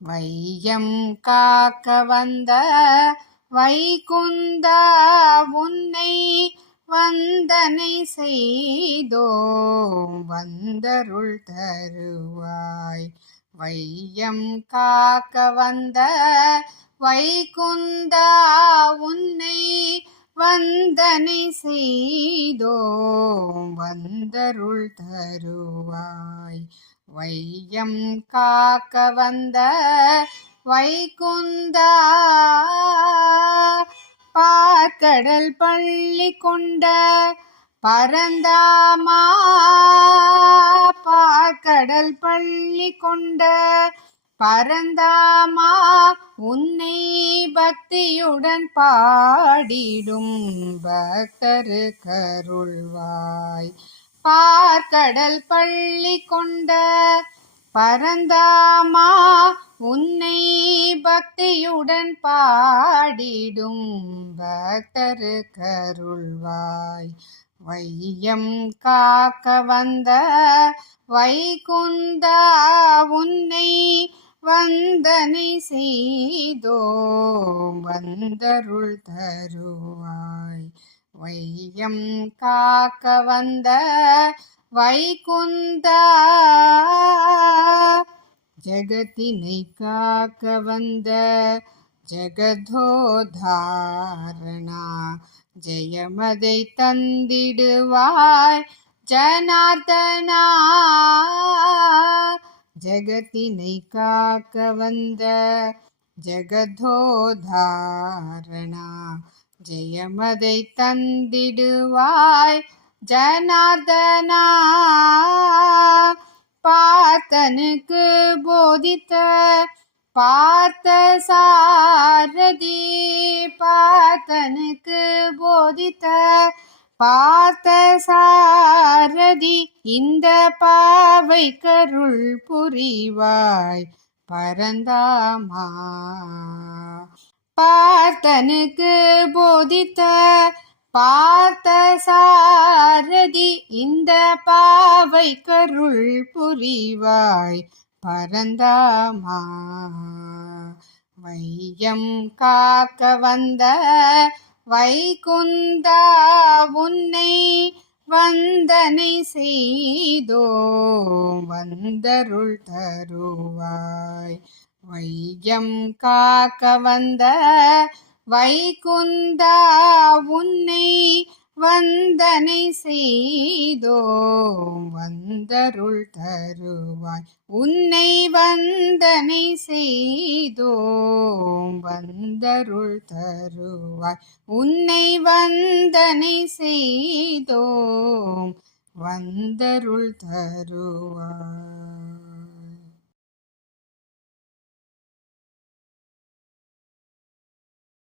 வையம் காக்க வந்த வைகுந்தா உன்னை வந்தனை செய்தோம் வந்தருள் தருவாய். வையம் காக்க வந்த வைகுந்தா உன்னை வந்தனை செய்தோம் வந்தருள் தருவாய். வையம் காக்க வந்த வைகுந்தா பார்க்கடல் பள்ளி கொண்ட பரந்தாமா பார்க்கடல் பள்ளி கொண்ட பரந்தாமா உன்னை பக்தியுடன் பாடிடும் பக்தரு கருள்வாய். பார்க்கடல் பள்ளி கொண்ட பரந்தாமா உன்னை பக்தியுடன் பாடிடும் பக்தரு கருள்வாய். வையம் காக்க வந்த வைகுந்தா உன்னை வந்தனை செய்தோம் வந்தருள் தருவாய். வையம் காக்க வந்த வைகுந்தா ஜகத்தினை காக்க வந்த ஜகதோதாரணா ஜெயமதை தந்திடுவாய் ஜனார்தனா. ஜகத்தினை காக்க வந்த ஜகதோதாரணா ஜெயமதை தந்திடுவாய் ஜனார்தனா. பார்த்தனுக்கு போதித்த பார்த்த சாரதி பார்த்தனுக்கு போதித்த பார்த்த சாரதி இந்த பாவை கருள் புரிவாய் பரந்தாமா. பார்த்தனுக்கு போதித்த பார்த்த சாரதி இந்த பாவை கருள் புரிவாய் பரந்தாமா. வையம் காக்க வந்த வைகுந்தா உன்னை வந்தனை செய்தோம் வந்தருள் தருவாய். வையம் காக்க வந்த வைகுந்தா உன்னை வந்தனை செய்தோம் வந்தருள் தருவாய். உன்னை வந்தனை செய்தோம் வந்தருள் தருவாய். உன்னை வந்தனை செய்தோம் வந்தருள் தருவாய்.